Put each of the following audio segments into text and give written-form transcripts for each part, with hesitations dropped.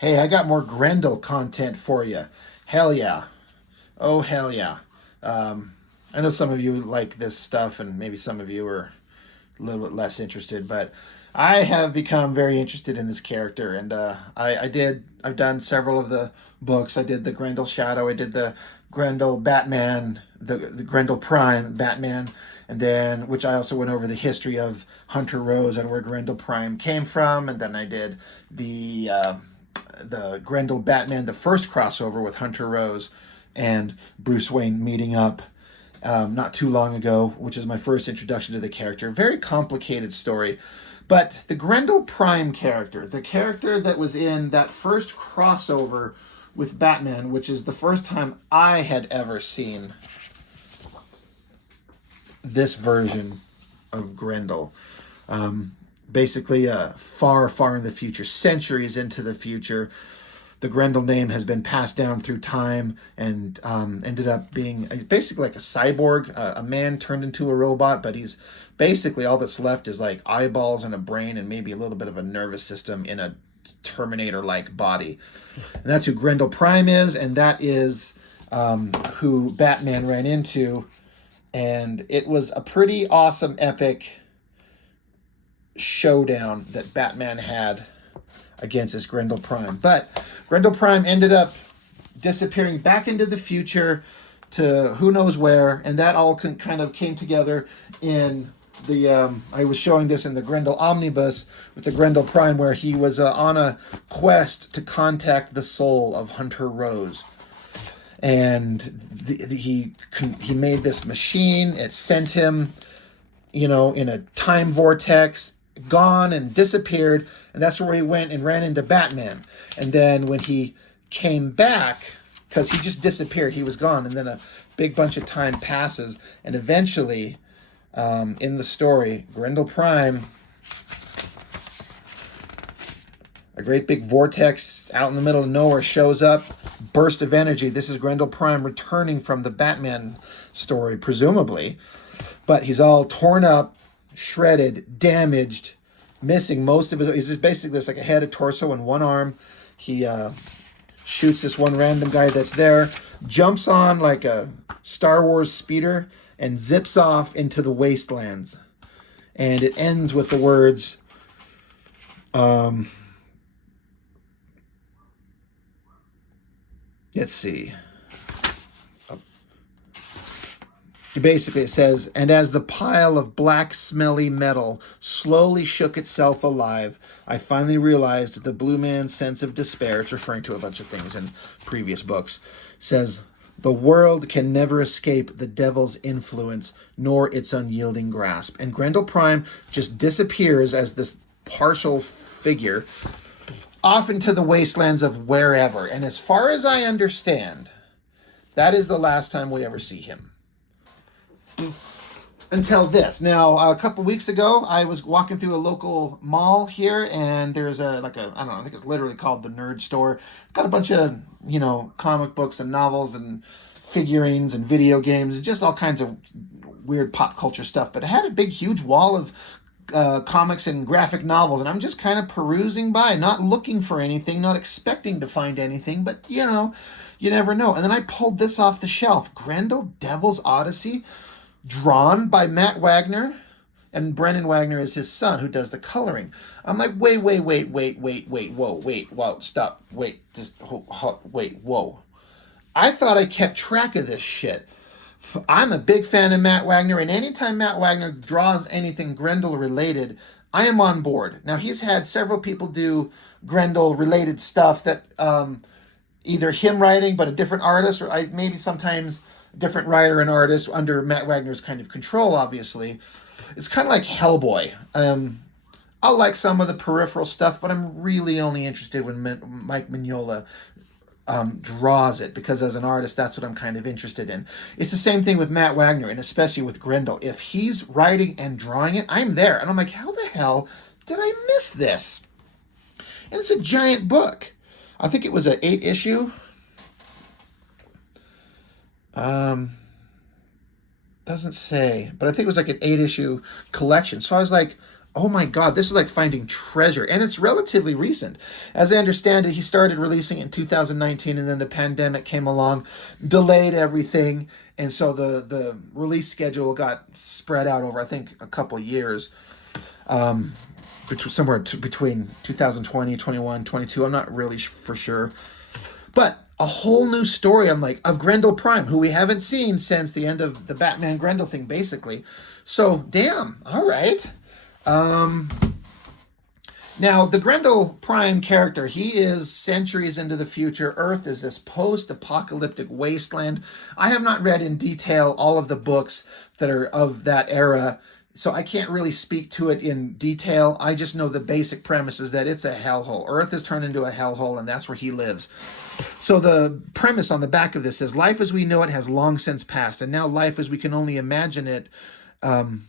Hey, I got more Grendel content for you. Hell yeah. Oh, hell yeah. Um, I know some of you like this stuff, and maybe some of you are a little bit less interested, but I have become very interested in this character, and I've done several of the books. I did the Grendel Shadow, I did the Grendel Batman, the Grendel Prime Batman, and then, which I also went over the history of Hunter Rose and where Grendel Prime came from, and then I did the Grendel Batman, the first crossover with Hunter Rose and Bruce Wayne meeting up not too long ago, which is my first introduction to the character. Very complicated story. But the Grendel Prime character, the character that was in that first crossover with Batman, which is the first time I had ever seen this version of Grendel. Basically, far, far in the future, centuries into the future, the Grendel name has been passed down through time and ended up being basically like a cyborg, a man turned into a robot, but he's basically all that's left is like eyeballs and a brain and maybe a little bit of a nervous system in a Terminator-like body. And that's who Grendel Prime is, and that is who Batman ran into. And it was a pretty awesome, epic showdown that Batman had against this Grendel Prime. But Grendel Prime ended up disappearing back into the future to who knows where, and that all kind of came together in the I was showing this in the Grendel Omnibus with the Grendel Prime, where he was on a quest to contact the soul of Hunter Rose. And he made this machine. It sent him, in a time vortex, gone and disappeared, and that's where he went and ran into Batman. And then when he came back, because he just disappeared, he was gone, and then a big bunch of time passes, and eventually, in the story, Grendel Prime, a great big vortex out in the middle of nowhere shows up, burst of energy. This is Grendel Prime returning from the Batman story, presumably, but he's all torn up, shredded, damaged, missing most of his. He's just basically just like a head, a torso, and one arm. He shoots this one random guy that's there, jumps on like a Star Wars speeder, and zips off into the wastelands. And it ends with the words, let's see. Basically, it says, and as the pile of black, smelly metal slowly shook itself alive, I finally realized that the blue man's sense of despair, it's referring to a bunch of things in previous books, says, the world can never escape the devil's influence, nor its unyielding grasp. And Grendel Prime just disappears as this partial figure off into the wastelands of wherever. And as far as I understand, that is the last time we ever see him. Until this. Now, a couple weeks ago, I was walking through a local mall here, and there's I don't know, I think it's literally called the Nerd Store. It's got a bunch of, comic books and novels and figurines and video games, and just all kinds of weird pop culture stuff. But it had a big, huge wall of comics and graphic novels, and I'm just kind of perusing by, not looking for anything, not expecting to find anything, but, you never know. And then I pulled this off the shelf, Grendel Devil's Odyssey, drawn by Matt Wagner, and Brennan Wagner is his son who does the coloring. I'm like, wait, whoa, stop, wait, wait, whoa. I thought I kept track of this shit. I'm a big fan of Matt Wagner, and anytime Matt Wagner draws anything Grendel related, I am on board. Now, he's had several people do Grendel related stuff that either him writing, but a different artist, or maybe sometimes different writer and artist under Matt Wagner's kind of control, obviously. It's kind of like Hellboy. I'll like some of the peripheral stuff, but I'm really only interested when Mike Mignola draws it, because as an artist, that's what I'm kind of interested in. It's the same thing with Matt Wagner, and especially with Grendel. If he's writing and drawing it, I'm there. And I'm like, how the hell did I miss this? And it's a giant book. I think it was an 8-issue. Doesn't say, but I think it was like an 8-issue collection. So I was like, Oh my God, this is like finding treasure. And it's relatively recent. As I understand it, he started releasing it in 2019, and then the pandemic came along, delayed everything. And so the release schedule got spread out over, I think, a couple of years, between 2020, 21, 22. I'm not really for sure. But a whole new story, I'm like, of Grendel Prime, who we haven't seen since the end of the Batman Grendel thing, basically. So, damn, all right. Now, the Grendel Prime character, he is centuries into the future. Earth is this post-apocalyptic wasteland. I have not read in detail all of the books that are of that era, so I can't really speak to it in detail. I just know the basic premise is that it's a hellhole. Earth is turned into a hellhole, and that's where he lives. So the premise on the back of this is life as we know it has long since passed, and now life as we can only imagine it run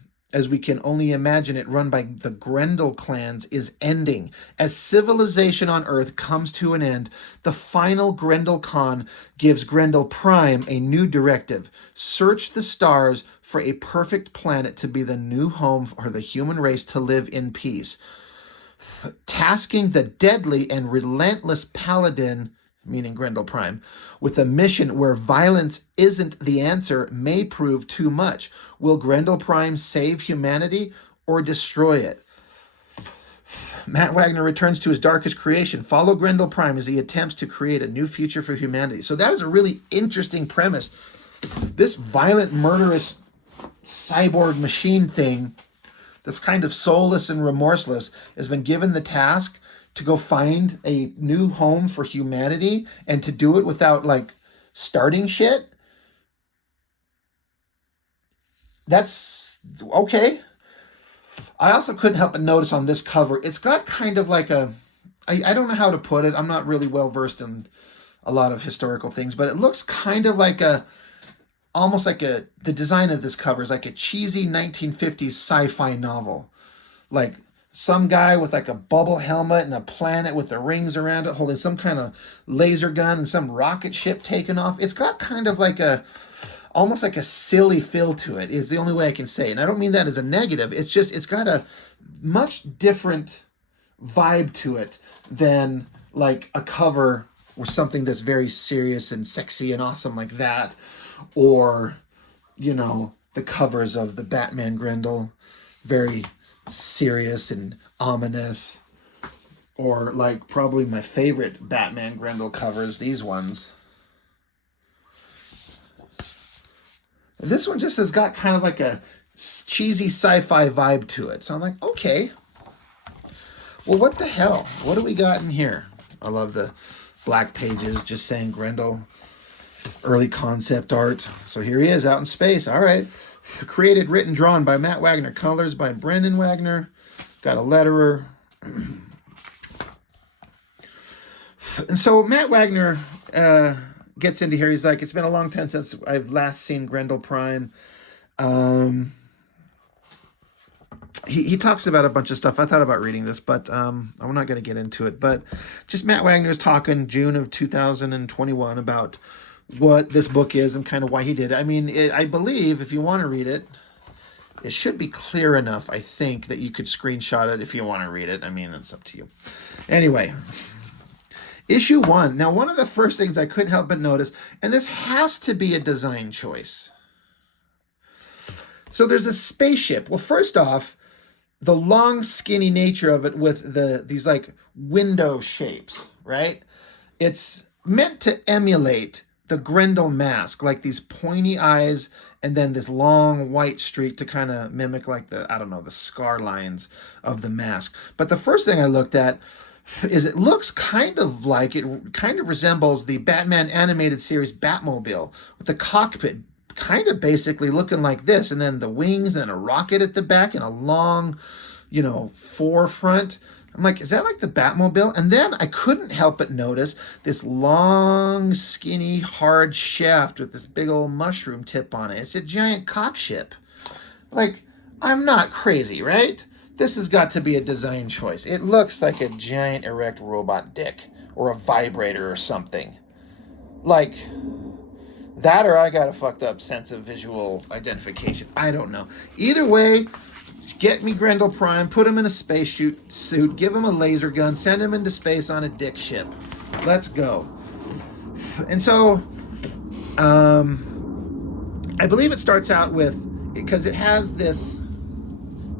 by the Grendel clans is ending. As civilization on Earth comes to an end, the final Grendel Khan gives Grendel Prime a new directive. Search the stars for a perfect planet to be the new home for the human race to live in peace. Tasking the deadly and relentless paladin, meaning Grendel Prime, with a mission where violence isn't the answer may prove too much. Will Grendel Prime save humanity or destroy it? Matt Wagner returns to his darkest creation. Follow Grendel Prime as he attempts to create a new future for humanity. So that is a really interesting premise. This violent, murderous cyborg machine thing that's kind of soulless and remorseless has been given the task to go find a new home for humanity and to do it without like starting shit. That's okay. I also couldn't help but notice on this cover, it's got kind of like I don't know how to put it. I'm not really well versed in a lot of historical things, but it looks kind of like the design of this cover is like a cheesy 1950s sci-fi novel. Like some guy with like a bubble helmet and a planet with the rings around it holding some kind of laser gun and some rocket ship taking off. It's got kind of like almost like a silly feel to it is the only way I can say it. And I don't mean that as a negative. It's just, it's got a much different vibe to it than like a cover or something that's very serious and sexy and awesome like that. Or, the covers of the Batman Grendel, very serious and ominous, or like probably my favorite Batman Grendel covers, these ones. This one just has got kind of like a cheesy sci-fi vibe to it. So I'm like, okay, well, what the hell? What do we got in here? I love the black pages just saying Grendel, early concept art. So here he is out in space. All right. Created, written, drawn by Matt Wagner. Colors by Brendan Wagner. Got a letterer. And so Matt Wagner gets into here. He's like, it's been a long time since I've last seen Grendel Prime. He talks about a bunch of stuff. I thought about reading this, but I'm not going to get into it. But just Matt Wagner's talking June of 2021 about what this book is and kind of why he did it. I mean, I believe if you want to read it, it should be clear enough, I think, that you could screenshot it if you want to read it. I mean, it's up to you. Anyway, issue 1. Now, one of the first things I couldn't help but notice, and this has to be a design choice. So there's a spaceship. Well, first off, the long, skinny nature of it with these like window shapes, right? It's meant to emulate the Grendel mask, like these pointy eyes and then this long white streak to kind of mimic like the scar lines of the mask. But the first thing I looked at is it looks kind of resembles the Batman animated series Batmobile with the cockpit kind of basically looking like this, and then the wings and a rocket at the back and a long, forefront. I'm like, is that like the Batmobile? And then I couldn't help but notice this long, skinny, hard shaft with this big old mushroom tip on it. It's a giant cockship. Like, I'm not crazy, right? This has got to be a design choice. It looks like a giant erect robot dick or a vibrator or something. Like that, or I got a fucked up sense of visual identification. I don't know. Either way, Get me Grendel Prime, put him in a suit, give him a laser gun, send him into space on a dick ship. Let's go. And so, I believe it starts out with, because it has this,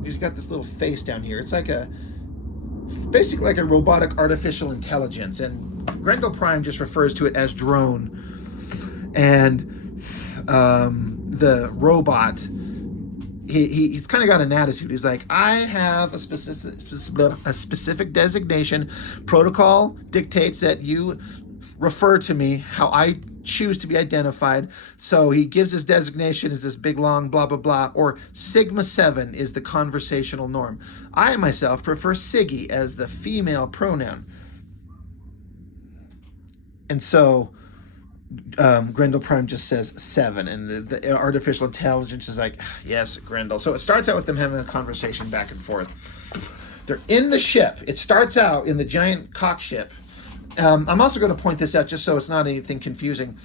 you've got this little face down here. It's like basically like a robotic artificial intelligence. And Grendel Prime just refers to it as drone. And the robot, he's kind of got an attitude. He's like, I have a specific designation. Protocol dictates that you refer to me how I choose to be identified. So he gives his designation as this big long blah blah blah, or Sigma 7 is the conversational norm. I myself prefer Siggy as the female pronoun. And so Grendel Prime just says 7, and the artificial intelligence is like, yes, Grendel. So it starts out with them having a conversation back and forth. They're in the ship. It starts out in the giant cock ship. I'm also going to point this out just so it's not anything confusing,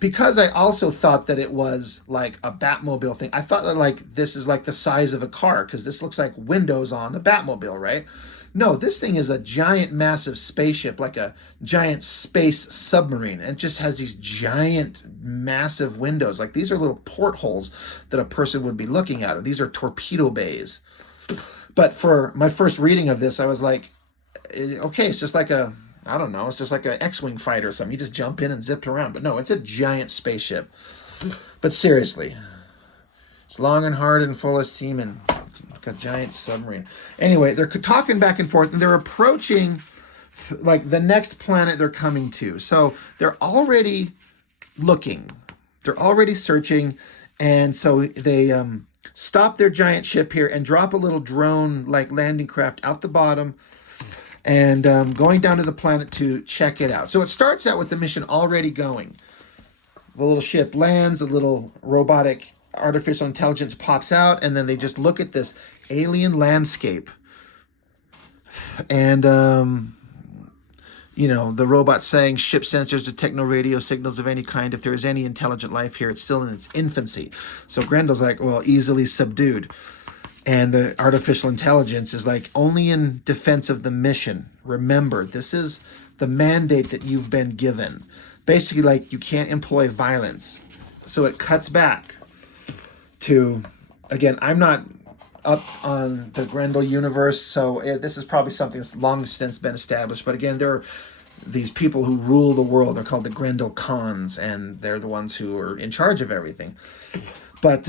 because I also thought that it was like a Batmobile thing. I thought that like this is like the size of a car, because this looks like windows on a Batmobile, right? No, this thing is a giant, massive spaceship, like a giant space submarine. And it just has these giant, massive windows. Like these are little portholes that a person would be looking out of. These are torpedo bays. But for my first reading of this, I was like, okay, it's just like a, I don't know, it's just like an X-Wing fighter or something. You just jump in and zip around. But no, it's a giant spaceship. But seriously, it's long and hard and full of steam and like a giant submarine. Anyway, they're talking back and forth, and they're approaching like the next planet they're coming to. So they're already looking. They're already searching. And so they stop their giant ship here and drop a little drone like landing craft out the bottom, and going down to the planet to check it out. So it starts out with the mission already going. The little ship lands, a little robotic artificial intelligence pops out, and then they just look at this alien landscape. And, you know, the robot saying ship sensors detect no radio signals of any kind. If there is any intelligent life here, it's still in its infancy. So Grendel's like, well, easily subdued. And the artificial intelligence is like, only in defense of the mission. Remember, this is the mandate that you've been given. Basically, like, you can't employ violence. So it cuts back to, again, I'm not up on the Grendel universe, so this is probably something that's long since been established. But again, there are these people who rule the world. They're called the Grendel Khans, and they're the ones who are in charge of everything. But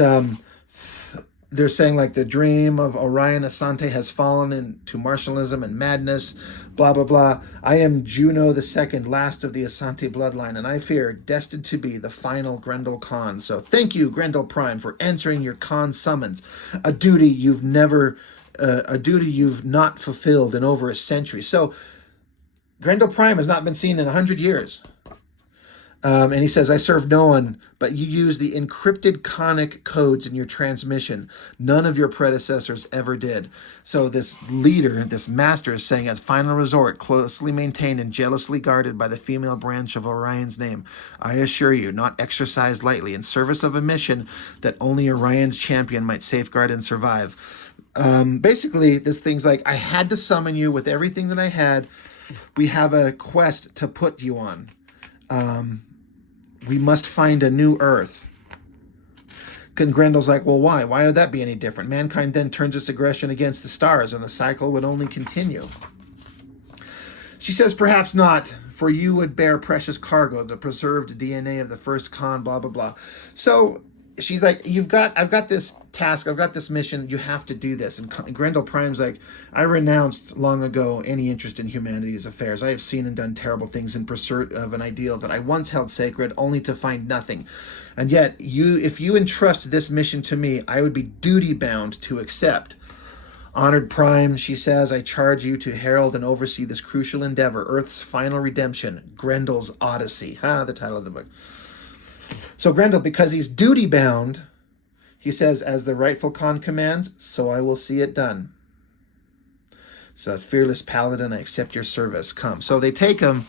they're saying like the dream of Orion Asante has fallen into martialism and madness, blah, blah, blah. I am Juno II, last of the Asante bloodline, and I fear destined to be the final Grendel Khan. So thank you, Grendel Prime, for answering your Khan summons, a duty you've not fulfilled in over a century. So Grendel Prime has not been seen in 100 years. And he says, I serve no one, but you use the encrypted conic codes in your transmission. None of your predecessors ever did. So this leader, this master, is saying, as final resort, closely maintained and jealously guarded by the female branch of Orion's name, I assure you, not exercised lightly, in service of a mission that only Orion's champion might safeguard and survive. Basically, this thing's like, I had to summon you with everything that I had. We have a quest to put you on. We must find a new Earth. And Grendel's like, well, why? Why would that be any different? Mankind then turns its aggression against the stars, and the cycle would only continue. She says, perhaps not, for you would bear precious cargo, the preserved DNA of the first Khan, blah, blah, blah. So she's like, I've got this task, I've got this mission, you have to do this. And Grendel Prime's like, I renounced long ago any interest in humanity's affairs. I have seen and done terrible things in pursuit of an ideal that I once held sacred, only to find nothing. And yet, if you entrust this mission to me, I would be duty-bound to accept. Honored Prime, she says, I charge you to herald and oversee this crucial endeavor, Earth's final redemption, Grendel's Odyssey. The title of the book. So Grendel, because he's duty-bound, he says, as the rightful Khan commands, so I will see it done. So fearless paladin, I accept your service. Come. So they take him.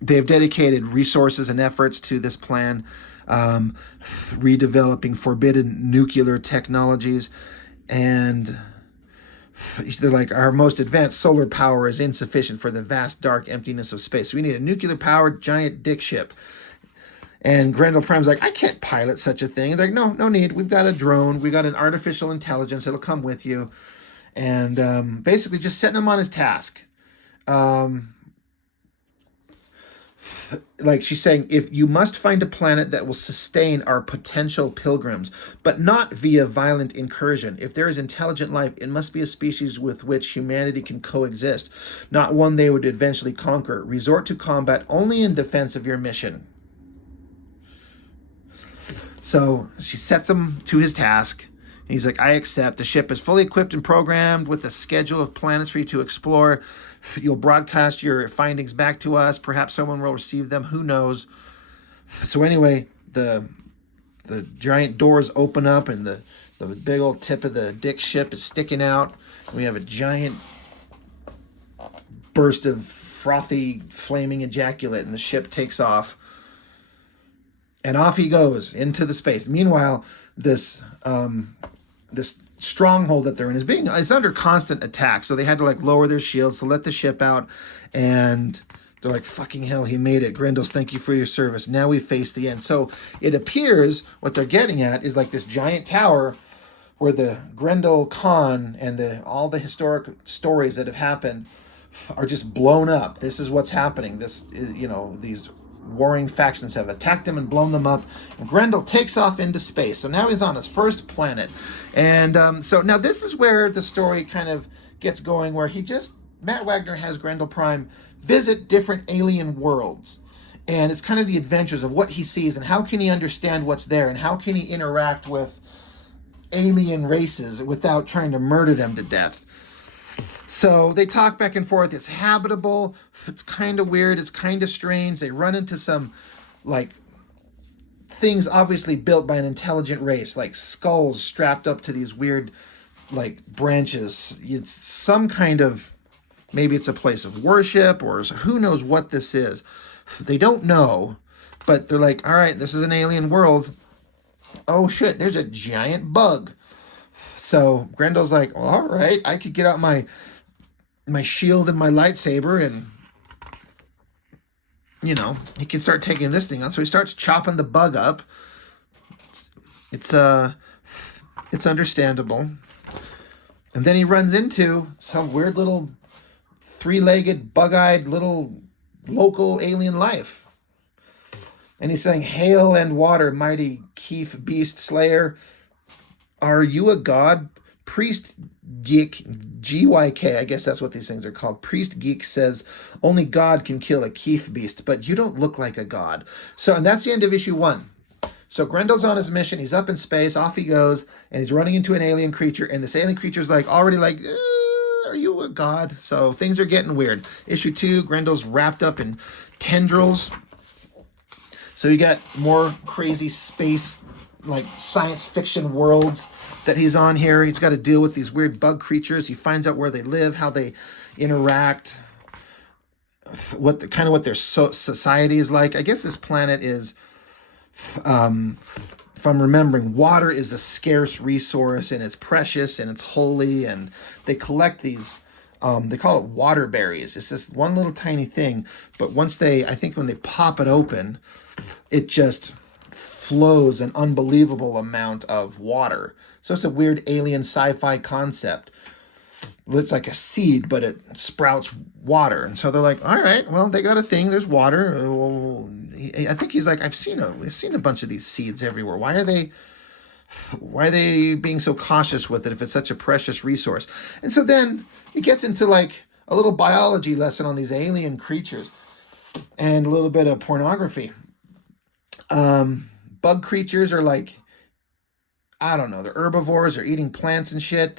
They've dedicated resources and efforts to this plan, redeveloping forbidden nuclear technologies. And they're like, our most advanced solar power is insufficient for the vast dark emptiness of space. We need a nuclear powered giant dick ship. And Grendel Prime's like, I can't pilot such a thing. They're like, no, no need. We've got a drone. We got an artificial intelligence. It'll come with you. And basically just setting him on his task. Like she's saying, if you must find a planet that will sustain our potential pilgrims, but not via violent incursion. If there is intelligent life, it must be a species with which humanity can coexist, not one they would eventually conquer. Resort to combat only in defense of your mission. So she sets him to his task. He's like, I accept. The ship is fully equipped and programmed with a schedule of planets for you to explore. You'll broadcast your findings back to us. Perhaps someone will receive them. Who knows? So anyway, the giant doors open up and the big old tip of the dick ship is sticking out. We have a giant burst of frothy, flaming ejaculate, and the ship takes off. And off he goes into the space. Meanwhile, this stronghold that they're in is under constant attack. So they had to like lower their shields to let the ship out. And they're like, fucking hell, he made it. Grendel's, thank you for your service. Now we face the end. So it appears what they're getting at is like this giant tower where the Grendel Khan and all the historic stories that have happened are just blown up. This is what's happening. This is, these warring factions have attacked him and blown them up. And Grendel takes off into space. So now he's on his first planet. And so now this is where the story kind of gets going, where Matt Wagner has Grendel Prime visit different alien worlds. And it's kind of the adventures of what he sees and how can he understand what's there and how can he interact with alien races without trying to murder them to death. So they talk back and forth. It's habitable. It's kind of weird. It's kind of strange. They run into some, like, things obviously built by an intelligent race, like skulls strapped up to these weird, like, branches. It's some kind of, maybe it's a place of worship, or who knows what this is. They don't know, but they're like, all right, this is an alien world. Oh, shit, there's a giant bug. So Grendel's like, well, all right, I could get out my shield and my lightsaber and, he can start taking this thing on. So he starts chopping the bug up. It's understandable. And then he runs into some weird little three-legged, bug-eyed little local alien life. And he's saying, hail and water, mighty Keef beast slayer. Are you a god? Priest Geek, GYK, I guess that's what these things are called. Priest Geek says, only God can kill a Keef beast, but you don't look like a god. So, and that's the end of issue 1. So Grendel's on his mission. He's up in space. Off he goes. And he's running into an alien creature. And this alien creature's like, already like, are you a god? So things are getting weird. Issue 2, Grendel's wrapped up in tendrils. So you got more crazy space, like science fiction worlds that he's on here. He's got to deal with these weird bug creatures. He finds out where they live, how they interact, what their society is like. I guess this planet is, if I'm remembering, water is a scarce resource and it's precious and it's holy, and they collect these. They call it water berries. It's just one little tiny thing, but when they pop it open, it just flows an unbelievable amount of water. So it's a weird alien sci-fi concept. It's like a seed, but it sprouts water. And so they're like, all right, well, they got a thing. There's water. I think he's like, I've seen a bunch of these seeds everywhere. Why are they being so cautious with it if it's such a precious resource? And so then it gets into like a little biology lesson on these alien creatures and a little bit of pornography. Bug creatures are like, I don't know, they're herbivores, they're eating plants and shit.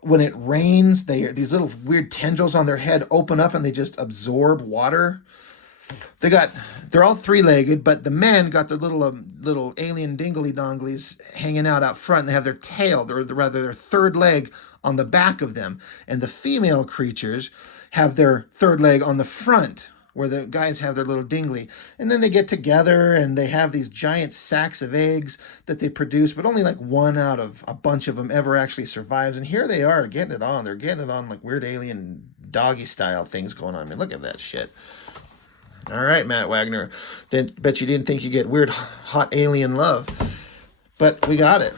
When it rains, these little weird tendrils on their head open up and they just absorb water. They're all three-legged, but the men got their little alien dingly donglies hanging out front. They have their tail, their third leg on the back of them. And the female creatures have their third leg on the front where the guys have their little dinghy. And then they get together and they have these giant sacks of eggs that they produce, but only like one out of a bunch of them ever actually survives. And here they are getting it on. They're getting it on like weird alien doggy style things going on. I mean, look at that shit. All right, Matt Wagner. Bet you didn't think you get weird, hot alien love. But we got it.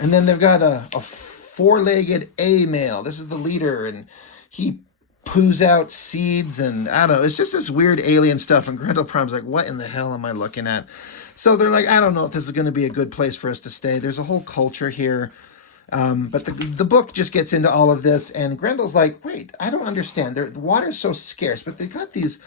And then they've got a four-legged A male. This is the leader, and he poos out seeds, and I don't know. It's just this weird alien stuff. And Grendel Prime's like, what in the hell am I looking at? So they're like, I don't know if this is going to be a good place for us to stay. There's a whole culture here. But the book just gets into all of this, and Grendel's like, wait, I don't understand. The water's so scarce, but they've got these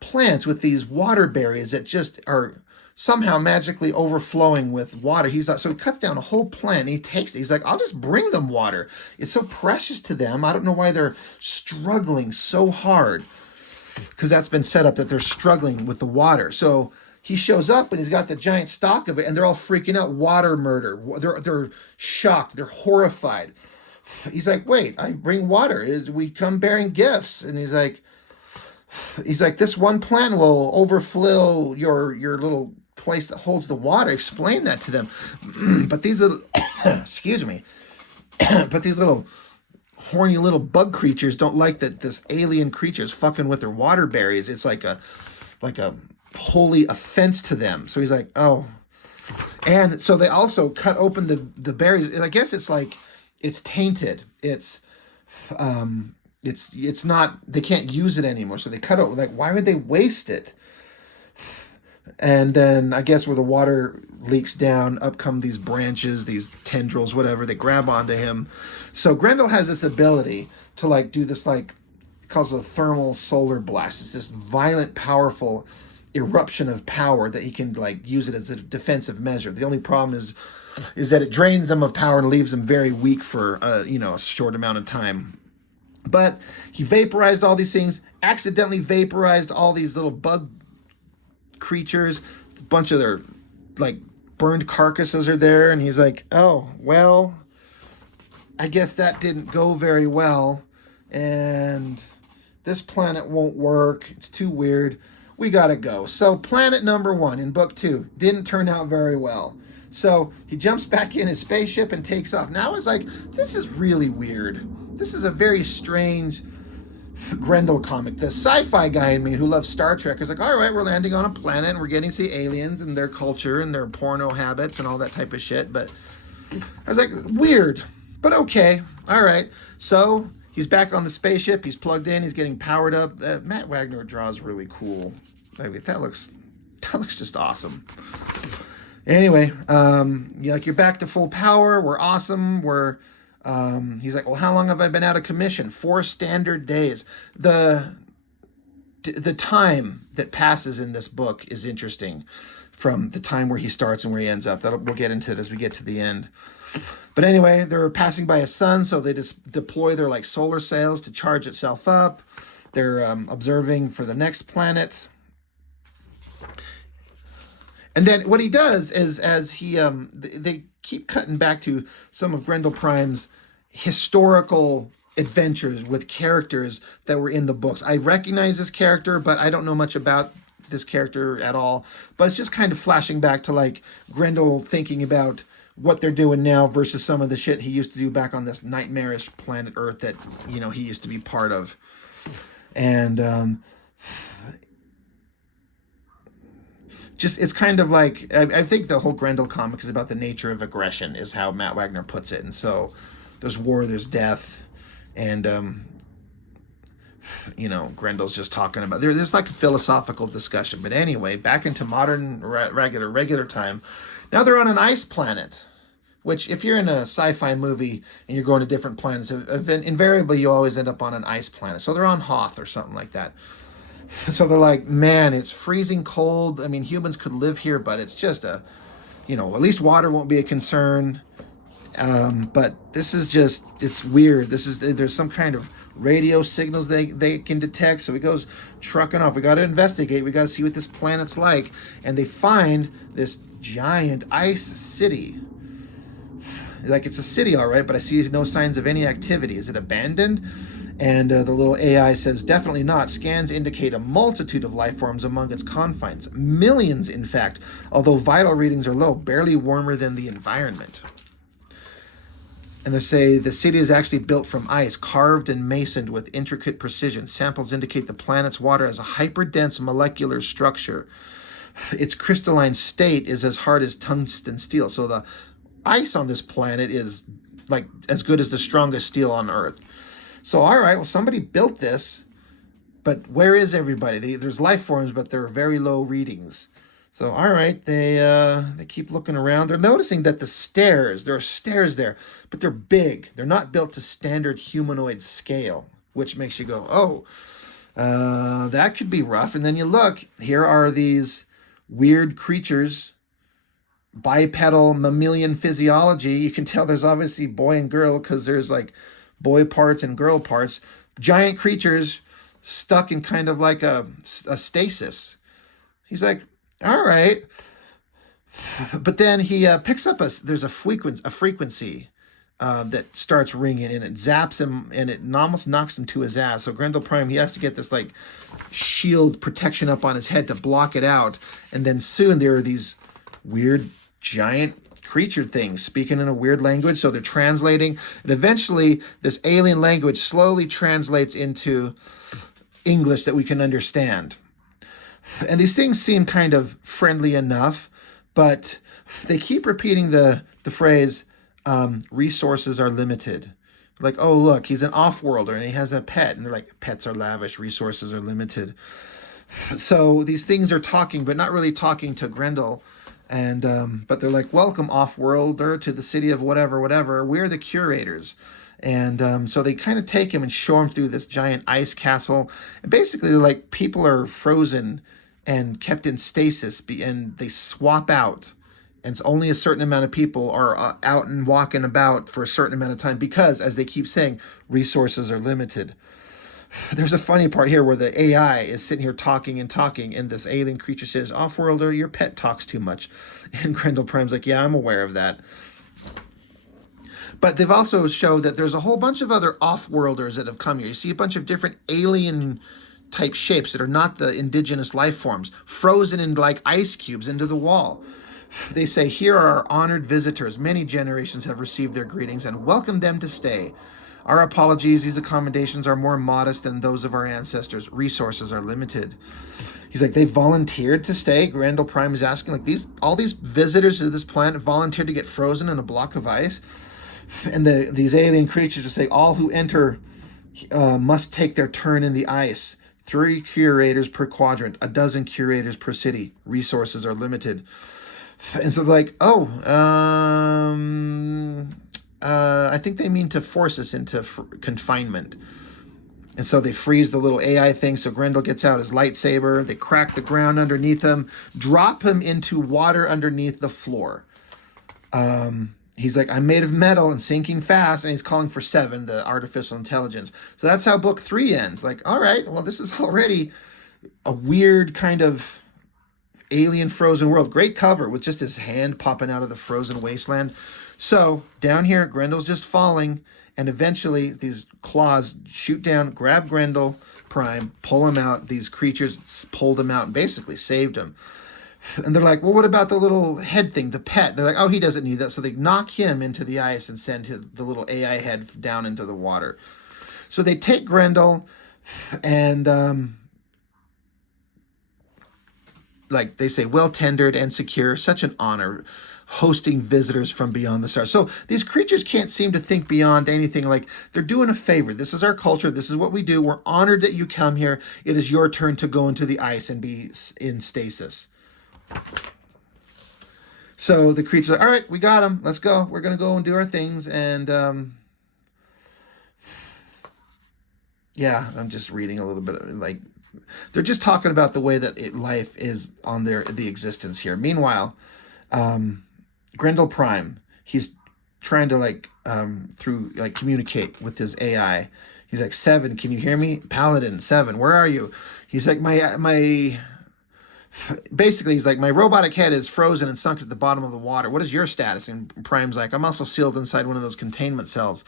plants with these water berries that just are somehow magically overflowing with water. He's like, so he cuts down a whole plant, and he takes it. He's like, I'll just bring them water. It's so precious to them. I don't know why they're struggling so hard, because that's been set up that they're struggling with the water. So he shows up and he's got the giant stock of it, and they're all freaking out. Water murder. They're shocked. They're horrified. He's like, wait, I bring water. We come bearing gifts. And he's like, this one plant will overflow your little place that holds the water. Explain that to them. But these little, excuse me, but these little horny little bug creatures don't like that this alien creature is fucking with their water berries. It's like a holy offense to them. So he's like, oh. And so they also cut open the berries. I guess it's like, it's tainted. It's not, they can't use it anymore. So they cut it. Like, why would they waste it? And then I guess where the water leaks down, up come these branches, these tendrils, whatever. They grab onto him. So Grendel has this ability to like do this, like, it calls it a thermal solar blast. It's this violent, powerful eruption of power that he can like use it as a defensive measure. The only problem is that it drains them of power and leaves them very weak for a short amount of time. But he vaporized all these things, accidentally vaporized all these little bug creatures. A bunch of their like burned carcasses are there, and he's like, oh, well, I guess that didn't go very well, and this planet won't work. It's too weird. We gotta go. So planet number 1 in book 2 didn't turn out very well. So he jumps back in his spaceship and takes off. Now I was like, this is really weird. This is a very strange Grendel comic. The sci-fi guy in me who loves Star Trek is like, all right, we're landing on a planet and we're getting to see aliens and their culture and their porno habits and all that type of shit. But I was like, weird, but okay. All right. So he's back on the spaceship. He's plugged in. He's getting powered up. Matt Wagner draws really cool. That looks just awesome. Anyway, you're back to full power. We're awesome. He's like, well, how long have I been out of commission? 4 standard days. The time that passes in this book is interesting, from the time where he starts and where he ends up. We'll get into it as we get to the end. But anyway, they're passing by a sun, so they just deploy their like solar sails to charge itself up. They're observing for the next planet. And then what he does is, as he they keep cutting back to some of Grendel Prime's historical adventures with characters that were in the books. I recognize this character, but I don't know much about this character at all. But it's just kind of flashing back to like Grendel thinking about what they're doing now versus some of the shit he used to do back on this nightmarish planet Earth that, he used to be part of. And it's kind of like, I think the whole Grendel comic is about the nature of aggression, is how Matt Wagner puts it. And so there's war, there's death, and Grendel's just talking about, there's like a philosophical discussion. But anyway, back into modern regular time. Now they're on an ice planet, which if you're in a sci-fi movie and you're going to different planets, invariably you always end up on an ice planet. So they're on Hoth or something like that. So they're like, man, it's freezing cold. I mean, humans could live here, but it's just at least water won't be a concern. But this is just, it's weird. There's some kind of radio signals they can detect. So he goes trucking off. We got to investigate. We got to see what this planet's like. And they find this giant ice city. Like, it's a city, all right, but I see no signs of any activity. Is it abandoned? And the little AI says, definitely not. Scans indicate a multitude of life forms among its confines. Millions, in fact, although vital readings are low, barely warmer than the environment. And they say the city is actually built from ice, carved and masoned with intricate precision. Samples indicate the planet's water has a hyperdense molecular structure. Its crystalline state is as hard as tungsten steel. So the ice on this planet is like as good as the strongest steel on Earth. So, all right, well, somebody built this, but where is everybody? There's life forms, but they're very low readings. So, all right, they keep looking around. They're noticing that there are stairs there, but they're big. They're not built to standard humanoid scale, which makes you go, oh, that could be rough. And then you look, here are these weird creatures, bipedal mammalian physiology. You can tell there's obviously boy and girl because there's like boy parts and girl parts. Giant creatures stuck in kind of like a stasis. He's like, all right. But then he picks up there's a frequency that starts ringing, and it zaps him, and it almost knocks him to his ass. So Grendel Prime, he has to get this like shield protection up on his head to block it out. And then soon there are these weird giant creature things speaking in a weird language. So they're translating, and eventually this alien language slowly translates into English that we can understand. And these things seem kind of friendly enough, but they keep repeating the phrase, resources are limited. Like, oh, look, he's an off-worlder and he has a pet. And they're like, pets are lavish, resources are limited. So these things are talking, but not really talking to Grendel. And but they're like, welcome, off-worlder, to the city of whatever. We're the curators. And so they kind of take him and show him through this giant ice castle. And basically, like, people are frozen and kept in stasis, and they swap out. And it's only a certain amount of people are out and walking about for a certain amount of time because, as they keep saying, resources are limited. There's a funny part here where the AI is sitting here talking, and this alien creature says, off-worlder, your pet talks too much. And Grendel Prime's like, yeah, I'm aware of that. But they've also showed that there's a whole bunch of other off-worlders that have come here. You see a bunch of different alien-type shapes that are not the indigenous life forms, frozen in like ice cubes into the wall. They say, here are our honored visitors. Many generations have received their greetings and welcome them to stay. Our apologies, these accommodations are more modest than those of our ancestors. Resources are limited. He's like, they volunteered to stay? Grendel Prime is asking, like, all these visitors to this planet volunteered to get frozen in a block of ice? And these alien creatures will say, all who enter must take their turn in the ice. 3 curators per quadrant, 12 curators per city. Resources are limited. And so they're like, I think they mean to force us into confinement. And so they freeze the little AI thing. So Grendel gets out his lightsaber. They crack the ground underneath him, drop him into water underneath the floor. He's like, I'm made of metal and sinking fast. And he's calling for 7, the artificial intelligence. So that's how book 3 ends. Like, all right, well, this is already a weird kind of alien frozen world. Great cover with just his hand popping out of the frozen wasteland. So down here, Grendel's just falling, and eventually these claws shoot down, grab Grendel Prime, pull him out. These creatures pulled him out and basically saved him. And they're like, well, what about the little head thing, the pet? They're like, oh, he doesn't need that. So they knock him into the ice and send the little AI head down into the water. So they take Grendel and like they say, well tendered and secure, such an honor hosting visitors from beyond the stars. So these creatures can't seem to think beyond anything. Like, they're doing a favor. This is our culture. This is what we do. We're honored that you come here. It is your turn to go into the ice and be in stasis. So the creature's like, all right, we got him. Let's go. We're going to go and do our things. And yeah, I'm just reading a little bit of, like, they're just talking about the way that life is on the existence here. Meanwhile, Grendel Prime, he's trying to communicate with his AI. He's like, 7, can you hear me? Paladin, 7, where are you? He's like, basically he's like, my robotic head is frozen and sunk at the bottom of the water. What is your status? And Prime's like, I'm also sealed inside one of those containment cells.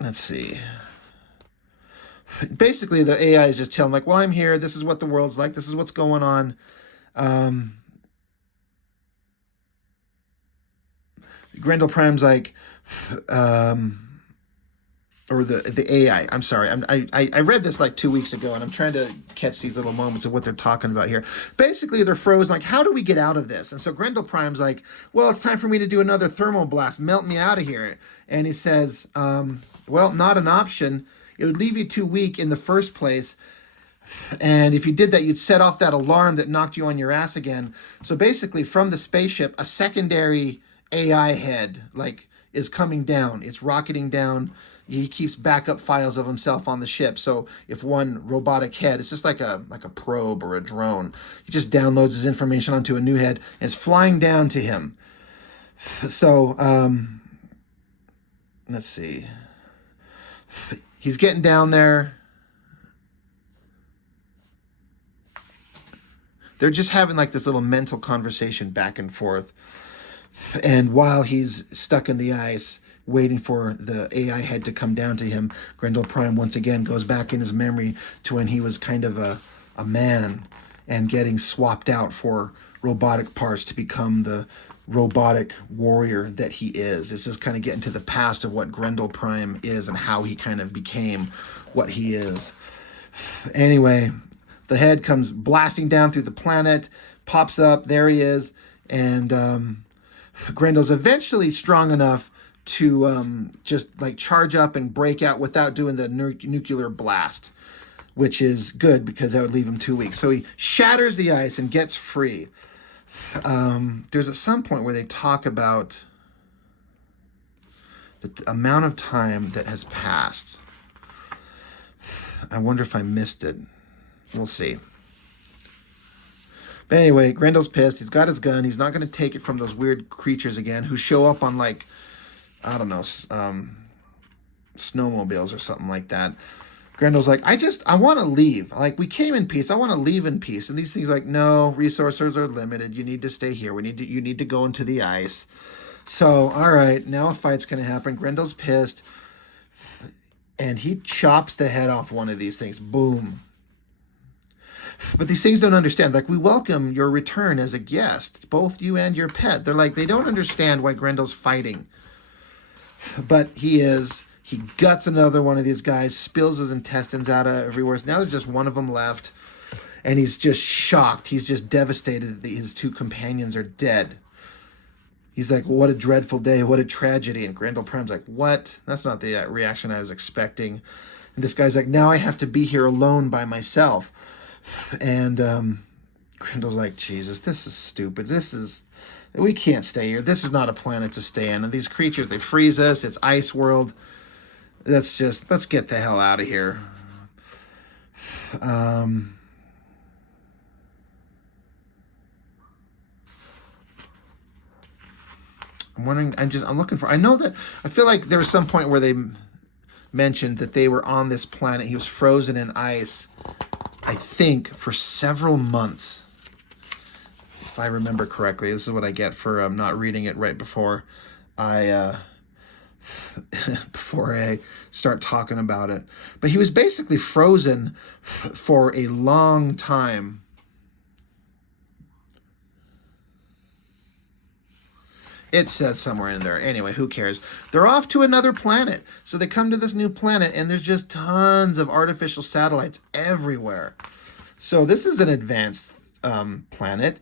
let's see. Basically, the AI is just telling, like, well, I'm here. This is what the world's like. This is what's going on. Um, Grendel Prime's like, um, or the AI. I'm sorry. I read this like 2 weeks ago, and I'm trying to catch these little moments of what they're talking about here. Basically, they're frozen. Like, how do we get out of this? And so Grendel Prime's like, well, it's time for me to do another thermal blast. Melt me out of here. And he says, well, not an option. It would leave you too weak in the first place. And if you did that, you'd set off that alarm that knocked you on your ass again. So basically, from the spaceship, a secondary AI head is coming down. It's rocketing down. He keeps backup files of himself on the ship. So if one robotic head, it's just like a probe or a drone. He just downloads his information onto a new head and it's flying down to him. So let's see. He's getting down there. They're just having like this little mental conversation back and forth. And while he's stuck in the ice, waiting for the AI head to come down to him, Grendel Prime once again goes back in his memory to when he was kind of a man and getting swapped out for robotic parts to become the robotic warrior that he is. It's just kind of getting to the past of what Grendel Prime is and how he kind of became what he is. Anyway, the head comes blasting down through the planet, pops up, there he is, and Grendel's eventually strong enough to just like charge up and break out without doing the nuclear blast, which is good because that would leave him 2 weeks. So he shatters the ice and gets free. There's at some point where they talk about the amount of time that has passed. I wonder if I missed it. We'll see. But anyway, Grendel's pissed. He's got his gun. He's not going to take it from those weird creatures again who show up on like, I don't know, snowmobiles or something like that. Grendel's like, I want to leave. Like, we came in peace. I want to leave in peace. And these things like, no, resources are limited. You need to stay here. You need to go into the ice. So, all right, now a fight's going to happen. Grendel's pissed. And he chops the head off one of these things. Boom. But these things don't understand. Like, we welcome your return as a guest, both you and your pet. They're like, they don't understand why Grendel's fighting. But he is. He guts another one of these guys, spills his intestines out everywhere. Now there's just one of them left. And he's just shocked. He's just devastated that his two companions are dead. He's like, well, what a dreadful day. What a tragedy. And Grendel Prime's like, what? That's not the reaction I was expecting. And this guy's like, now I have to be here alone by myself. And Grendel's like, Jesus, this is stupid. We can't stay here. This is not a planet to stay in. And these creatures, they freeze us. It's ice world. Let's get the hell out of here. I'm wondering, I'm looking for, I feel like there was some point where they mentioned that they were on this planet. He was frozen in ice, I think, for several months. If I remember correctly, this is what I get for not reading it right before I start talking about it. But he was basically frozen for a long time. It says somewhere in there. Anyway, who cares? They're off to another planet. So they come to this new planet, and there's just tons of artificial satellites everywhere. So this is an advanced planet,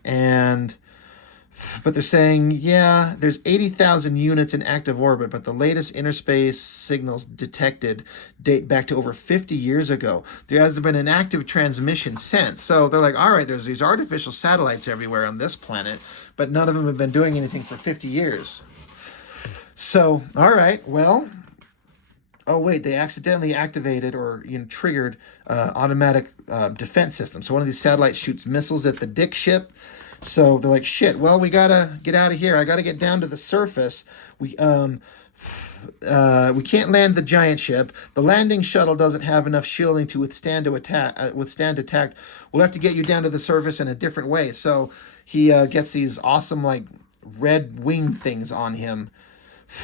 but they're saying, yeah, there's 80,000 units in active orbit, but the latest interspace signals detected date back to over 50 years ago. There hasn't been an active transmission since. So they're like, all right, there's these artificial satellites everywhere on this planet, but none of them have been doing anything for 50 years. So, all right, well, oh wait, they accidentally activated or triggered automatic defense system. So one of these satellites shoots missiles at the dick ship. So they're like, shit, well, we gotta get out of here. I gotta get down to the surface. We can't land the giant ship. The landing shuttle doesn't have enough shielding to withstand attack. We'll have to get you down to the surface in a different way. So he gets these awesome like red wing things on him,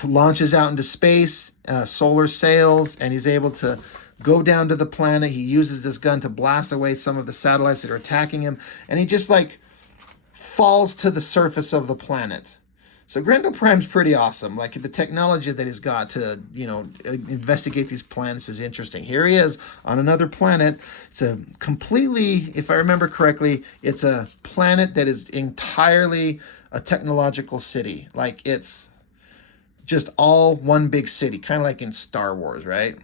launches out into space, solar sails, and he's able to go down to the planet. He uses this gun to blast away some of the satellites that are attacking him, and he just like falls to the surface of the planet. So Grendel Prime's pretty awesome. Like the technology that he's got to, investigate these planets is interesting. Here he is on another planet. It's a completely, if I remember correctly, it's a planet that is entirely a technological city. Like it's just all one big city, kind of like in Star Wars, right?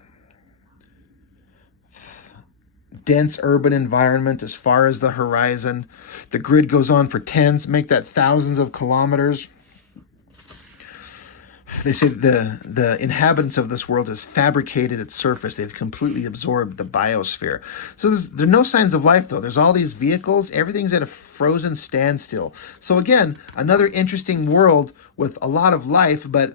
Dense urban environment as far as the horizon. The grid goes on for tens, make that thousands of kilometers. They say the inhabitants of this world has fabricated its surface. They've completely absorbed the biosphere. So there are no signs of life, though. There's all these vehicles. Everything's at a frozen standstill. So again, another interesting world with a lot of life, but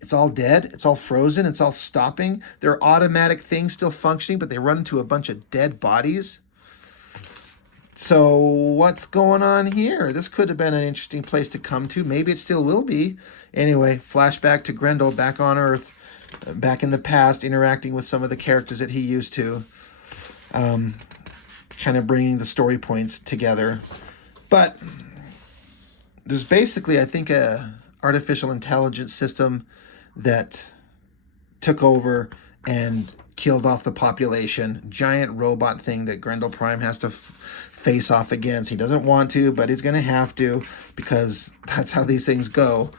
it's all dead. It's all frozen. It's all stopping. There are automatic things still functioning, but they run into a bunch of dead bodies. So what's going on here? This could have been an interesting place to come to. Maybe it still will be. Anyway, flashback to Grendel back on Earth, back in the past, interacting with some of the characters that he used to, kind of bringing the story points together. But there's basically, I think, a artificial intelligence system that took over and killed off the population. Giant robot thing that Grendel Prime has to face off against. He doesn't want to, but he's going to have to because that's how these things go.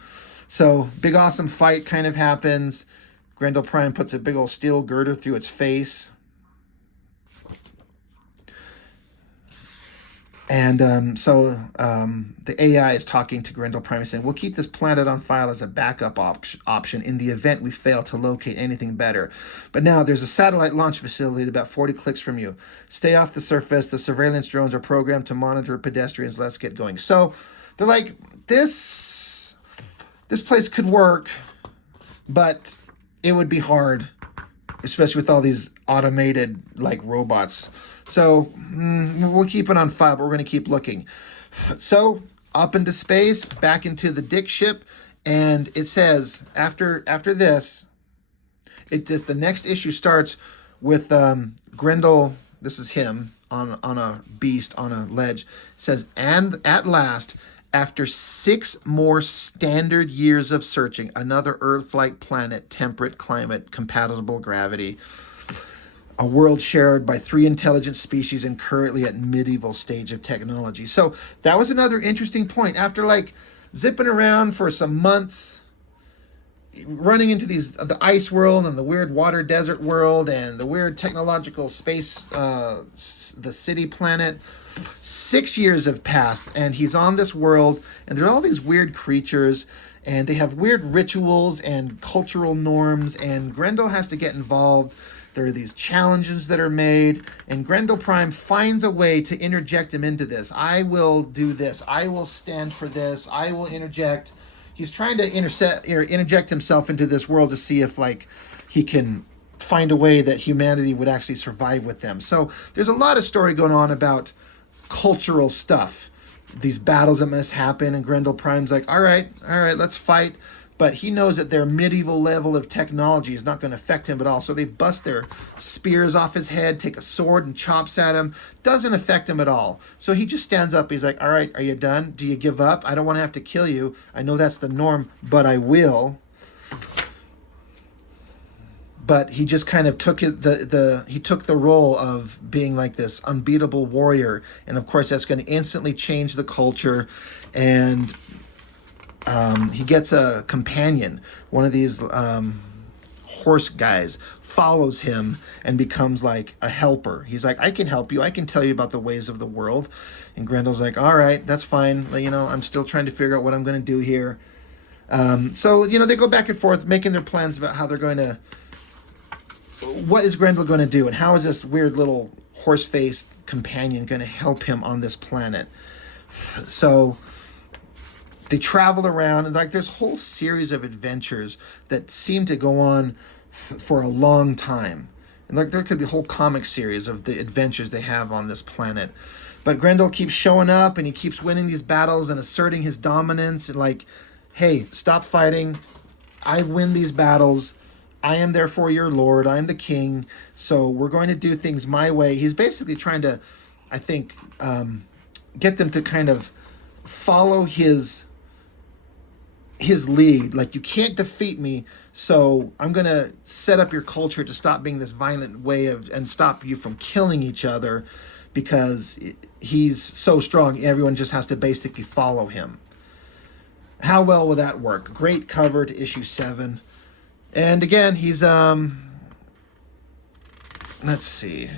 So big awesome fight kind of happens. Grendel Prime puts a big old steel girder through its face. And so the AI is talking to Grendel Prime saying, we'll keep this planet on file as a backup option in the event we fail to locate anything better. But now there's a satellite launch facility at about 40 clicks from you. Stay off the surface. The surveillance drones are programmed to monitor pedestrians. Let's get going. So they're like, this place could work, but it would be hard, especially with all these automated like robots. So we'll keep it on file, but we're going to keep looking. So up into space, back into the Dick ship, and it says after this, the next issue starts with Grendel. This is him on a beast on a ledge. It says, and at last, after 6 more standard years of searching, another Earth-like planet, temperate climate, compatible gravity. A world shared by 3 intelligent species and currently at medieval stage of technology. So that was another interesting point. After like zipping around for some months, running into the ice world and the weird water desert world and the weird technological space, the city planet, 6 years have passed and he's on this world and there are all these weird creatures and they have weird rituals and cultural norms and Grendel has to get involved. There are these challenges that are made, and Grendel Prime finds a way to interject him into this. I will do this. I will stand for this. I will interject. He's trying to interject himself into this world to see if like he can find a way that humanity would actually survive with them. So there's a lot of story going on about cultural stuff. These battles that must happen, and Grendel Prime's like, all right, let's fight. But he knows that their medieval level of technology is not going to affect him at all. So they bust their spears off his head, take a sword and chops at him. Doesn't affect him at all. So he just stands up. He's like, all right, are you done? Do you give up? I don't want to have to kill you. I know that's the norm, but I will. But he just kind of took he took the role of being like this unbeatable warrior. And of course, that's going to instantly change the culture. And he gets a companion. One of these horse guys follows him and becomes like a helper. He's like, I can help you. I can tell you about the ways of the world. And Grendel's like, all right, that's fine. I'm still trying to figure out what I'm going to do here. So they go back and forth making their plans about how they're going to, what is Grendel going to do? And how is this weird little horse-faced companion going to help him on this planet? So they travel around and like there's a whole series of adventures that seem to go on for a long time. And like there could be a whole comic series of the adventures they have on this planet. But Grendel keeps showing up and he keeps winning these battles and asserting his dominance and like, hey, stop fighting. I win these battles. I am therefore your lord. I am the king. So we're going to do things my way. He's basically trying to, I think, get them to kind of follow his lead. Like, you can't defeat me, so I'm gonna set up your culture to stop being this violent way of, and stop you from killing each other, because he's so strong. Everyone just has to basically follow him. How well will that work? Great cover to issue 7. And again, he's let's see.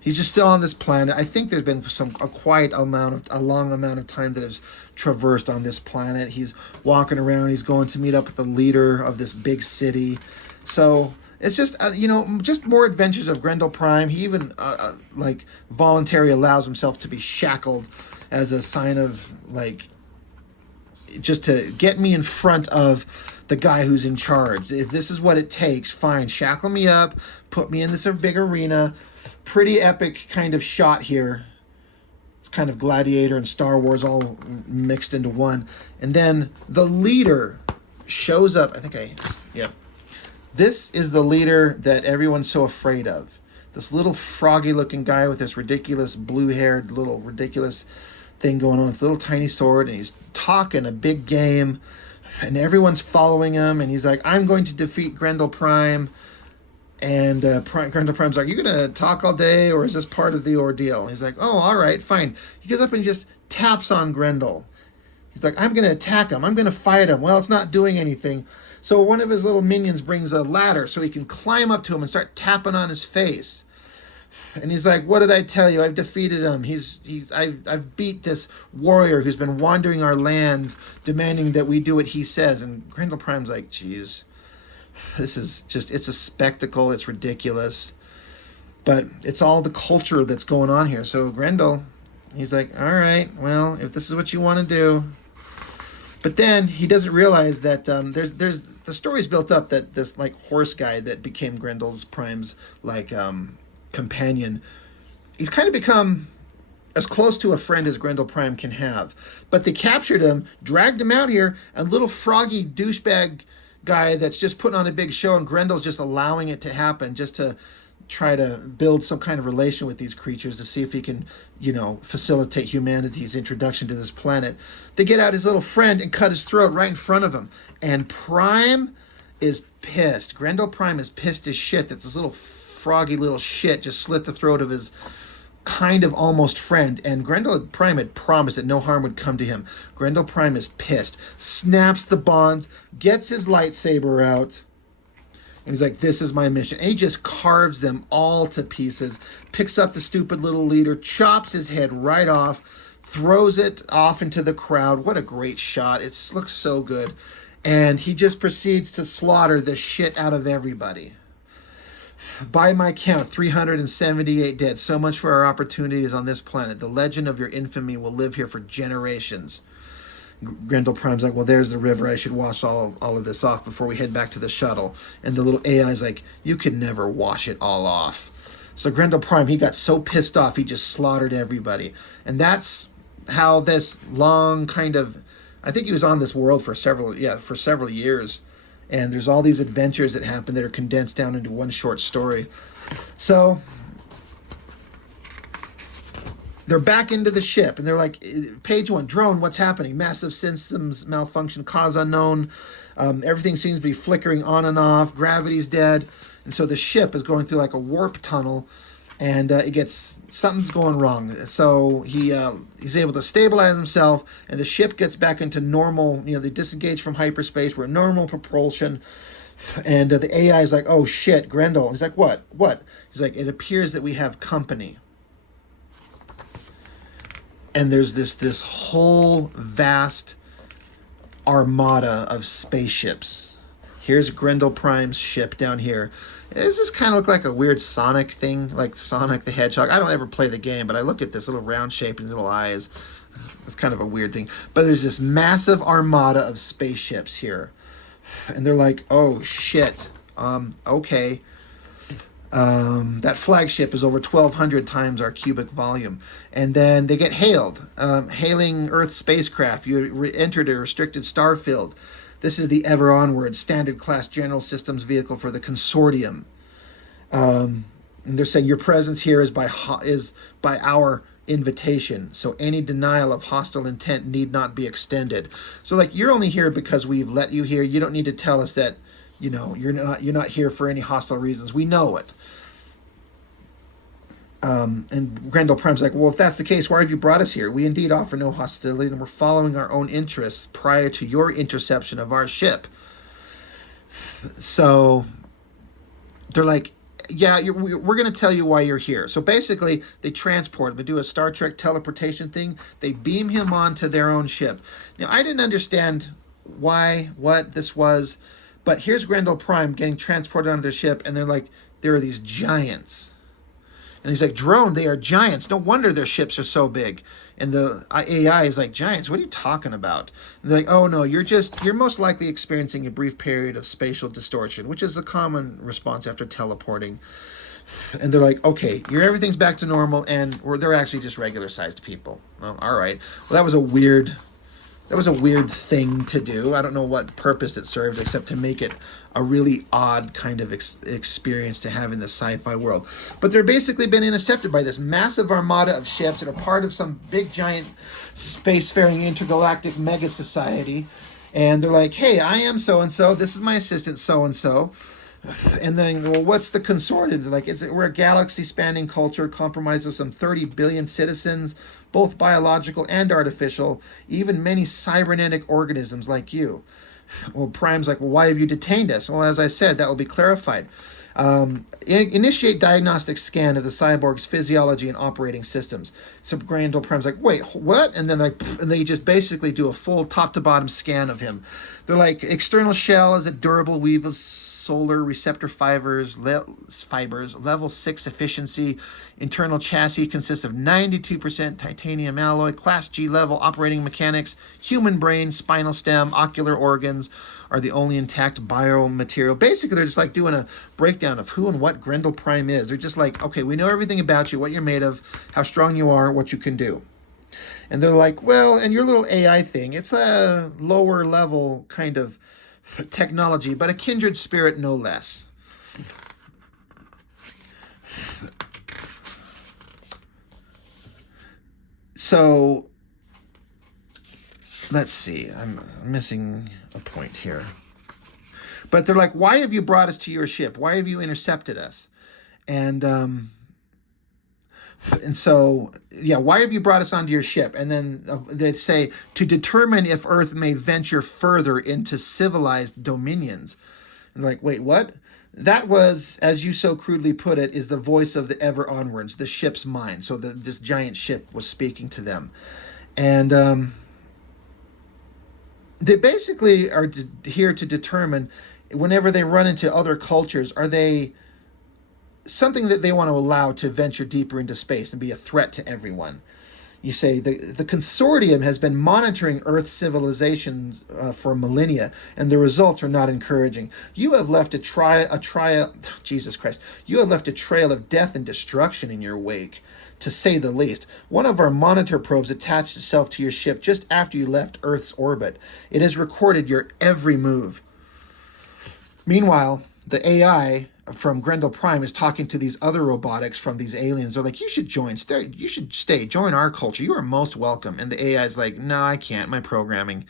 He's just still on this planet. I think there's been a long amount of time that has traversed on this planet. He's walking around. He's going to meet up with the leader of this big city. So it's just just more adventures of Grendel Prime. He even like voluntarily allows himself to be shackled as a sign of, like, just to get me in front of the guy who's in charge. If this is what it takes, fine, shackle me up, put me in this big arena. Pretty epic kind of shot here. It's kind of Gladiator and Star Wars all mixed into one. And then the leader shows up. Yeah. This is the leader that everyone's so afraid of. This little froggy looking guy with this ridiculous blue-haired little ridiculous thing going on with a little tiny sword, and he's talking a big game, and everyone's following him, and he's like, I'm going to defeat Grendel Prime. And Grendel Prime's like, you gonna talk all day, or is this part of the ordeal? He's like, oh, all right, fine. He goes up and just taps on Grendel. He's like, I'm gonna attack him. I'm gonna fight him. Well, it's not doing anything. So one of his little minions brings a ladder so he can climb up to him and start tapping on his face. And he's like, what did I tell you? I've defeated him. I've beat this warrior who's been wandering our lands, demanding that we do what he says. And Grendel Prime's like, geez, this is just, it's a spectacle. It's ridiculous. But it's all the culture that's going on here. So Grendel, he's like, all right, well, if this is what you want to do. But then he doesn't realize that there's the story's built up that this, like, horse guy that became Grendel's Prime's, like, companion, he's kind of become as close to a friend as Grendel Prime can have. But they captured him, dragged him out here, and little froggy douchebag guy that's just putting on a big show, and Grendel's just allowing it to happen just to try to build some kind of relation with these creatures to see if he can, facilitate humanity's introduction to this planet. They get out his little friend and cut his throat right in front of him. And Prime is pissed. Grendel Prime is pissed as shit that this little froggy little shit just slit the throat of his kind of almost friend. And Grendel Prime had promised that no harm would come to him. Grendel Prime is pissed, snaps the bonds, gets his lightsaber out, and he's like, this is my mission. And he just carves them all to pieces, picks up the stupid little leader, chops his head right off, throws it off into the crowd. What a great shot. It looks so good. And he just proceeds to slaughter the shit out of everybody. By my count, 378 dead. So much for our opportunities on this planet. The legend of your infamy will live here for generations. Grendel Prime's like, well, there's the river. I should wash all of this off before we head back to the shuttle. And the little AI's like, you could never wash it all off. So Grendel Prime, he got so pissed off, he just slaughtered everybody. And that's how this long kind of, I think he was on this world for several years. And there's all these adventures that happen that are condensed down into one short story. So they're back into the ship, and they're like, page 1, drone, what's happening? Massive systems malfunction, cause unknown. Everything seems to be flickering on and off. Gravity's dead. And so the ship is going through like a warp tunnel, and something's going wrong. So he's able to stabilize himself, and the ship gets back into normal, they disengage from hyperspace. We're normal propulsion. And the AI is like, oh shit, Grendel. He's like, what? He's like, it appears that we have company. And there's this whole vast armada of spaceships. Here's Grendel Prime's ship down here. Does this kind of look like a weird Sonic thing, like Sonic the Hedgehog? I don't ever play the game, but I look at this little round shape and little eyes. It's kind of a weird thing. But there's this massive armada of spaceships here. And they're like, oh, shit. Okay. That flagship is over 1,200 times our cubic volume. And then they get hailed. Hailing Earth spacecraft. You entered a restricted star field. This is the Ever Onward Standard Class General Systems vehicle for the Consortium. And they're saying your presence here is by our invitation. So any denial of hostile intent need not be extended. So like you're only here because we've let you here. You don't need to tell us that, you're not here for any hostile reasons. We know it. And Grendel Prime's like, well, if that's the case, why have you brought us here? We indeed offer no hostility, and we're following our own interests prior to your interception of our ship. So they're like, yeah, we're going to tell you why you're here. So basically, they transport him. They do a Star Trek teleportation thing. They beam him onto their own ship. Now, I didn't understand what this was, but here's Grendel Prime getting transported onto their ship, and they're like, there are these giants. And he's like, drone, they are giants. No wonder their ships are so big. And the AI is like, giants, what are you talking about? And they're like, oh no, you're most likely experiencing a brief period of spatial distortion, which is a common response after teleporting. And they're like, okay, everything's back to normal, and they're actually just regular sized people. Oh, all right. Well, that was a weird thing to do. I don't know what purpose it served except to make it a really odd kind of experience to have in the sci-fi world. But they're basically been intercepted by this massive armada of ships that are part of some big giant spacefaring intergalactic mega society. And they're like, hey, I am so-and-so. This is my assistant so-and-so. And then, well, what's the Consortium? Like, we're a galaxy-spanning culture comprised of some 30 billion citizens, both biological and artificial, even many cybernetic organisms like you. Well, Prime's like, well, why have you detained us? Well, as I said, that will be clarified. Initiate diagnostic scan of the cyborg's physiology and operating systems. So Grendel Prime's like, wait, what? And then and they just basically do a full top to bottom scan of him. They're like, external shell is a durable weave of solar receptor fibers, level 6 efficiency. Internal chassis consists of 92% titanium alloy, class G level operating mechanics, human brain, spinal stem, ocular organs are the only intact biomaterial. Basically, they're just like doing a breakdown of who and what Grendel Prime is. They're just like, okay, we know everything about you, what you're made of, how strong you are, what you can do. And they're like, well, and your little AI thing, it's a lower level kind of technology, but a kindred spirit no less. So, let's see. I'm missing a point here. But they're like, why have you brought us to your ship? Why have you intercepted us? And so, yeah, why have you brought us onto your ship? And then they say, to determine if Earth may venture further into civilized dominions. And like, wait, what? That was, as you so crudely put it, is the voice of the Ever Onwards, the ship's mind. So this giant ship was speaking to them. And they basically are here to determine, whenever they run into other cultures, are they something that they want to allow to venture deeper into space and be a threat to everyone. You say the Consortium has been monitoring Earth civilizations for millennia, and the results are not encouraging. You have left Jesus Christ. You have left a trail of death and destruction in your wake, to say the least. One of our monitor probes attached itself to your ship just after you left Earth's orbit. It has recorded your every move. Meanwhile, the AI from Grendel Prime is talking to these other robotics from these aliens. They're like, you should stay, join our culture. You are most welcome. And the AI is like, no, I can't, my programming.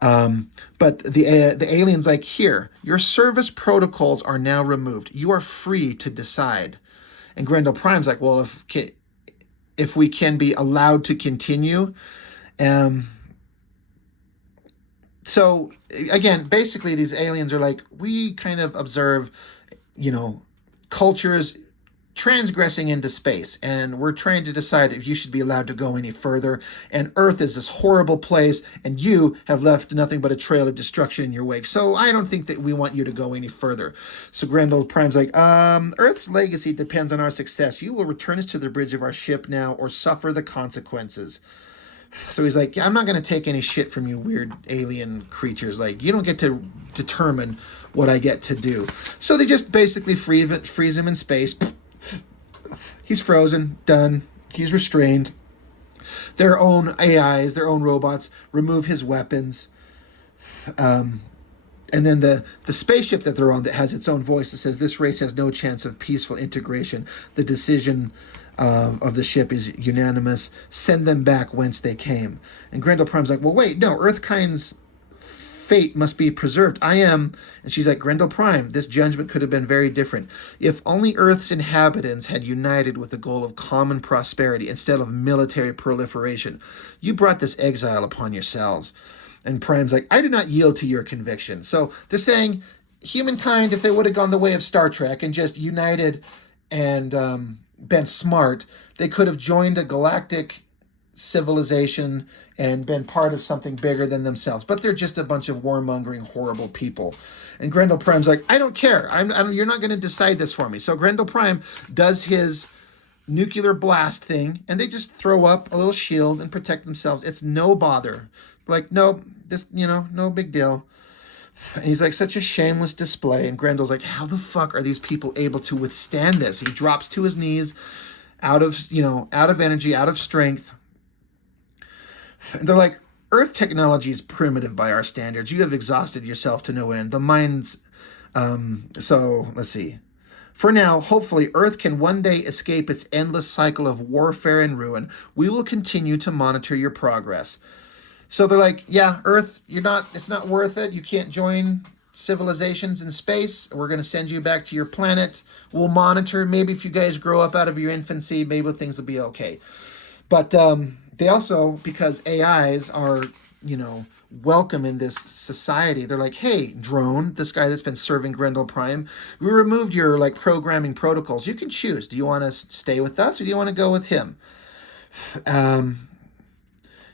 But the alien's like, here, your service protocols are now removed. You are free to decide. And Grendel Prime's like, well, if we can be allowed to continue. So again, basically these aliens are like, we kind of observe, cultures transgressing into space, and we're trying to decide if you should be allowed to go any further. And Earth is this horrible place, and you have left nothing but a trail of destruction in your wake. So I don't think that we want you to go any further. So Grendel Prime's like, Earth's legacy depends on our success. You will return us to the bridge of our ship now, or suffer the consequences. So he's like, yeah, I'm not going to take any shit from you weird alien creatures. Like, you don't get to determine what I get to do. So they just basically freeze him in space. He's frozen, done. He's restrained. Their own AIs, their own robots, remove his weapons. And then the spaceship that they're on that has its own voice that says this race has no chance of peaceful integration. The decision of the ship is unanimous. Send them back whence they came. And Grendel Prime's like, well, wait, no, Earthkind's fate must be preserved. I am. And she's like, Grendel Prime, this judgment could have been very different. If only Earth's inhabitants had united with the goal of common prosperity instead of military proliferation. You brought this exile upon yourselves. And Prime's like, I do not yield to your conviction. So they're saying humankind, if they would have gone the way of Star Trek and just united and been smart, they could have joined a galactic civilization and been part of something bigger than themselves. But they're just a bunch of warmongering, horrible people. And Grendel Prime's like, I don't care. You're not going to decide this for me. So Grendel Prime does his nuclear blast thing, and they just throw up a little shield and protect themselves. It's no bother. Like, nope, this, no big deal. And he's like, such a shameless display. And Grendel's like, how the fuck are these people able to withstand this? He drops to his knees, out of energy, out of strength. And they're like, Earth technology is primitive by our standards. You have exhausted yourself to no end. The minds, so let's see. For now, hopefully, Earth can one day escape its endless cycle of warfare and ruin. We will continue to monitor your progress. So they're like, yeah, Earth, it's not worth it. You can't join civilizations in space. We're going to send you back to your planet. We'll monitor. Maybe if you guys grow up out of your infancy, maybe things will be okay. But they also, because AIs are, welcome in this society, they're like, hey, drone, this guy that's been serving Grendel Prime, we removed your programming protocols. You can choose. Do you want to stay with us or do you want to go with him?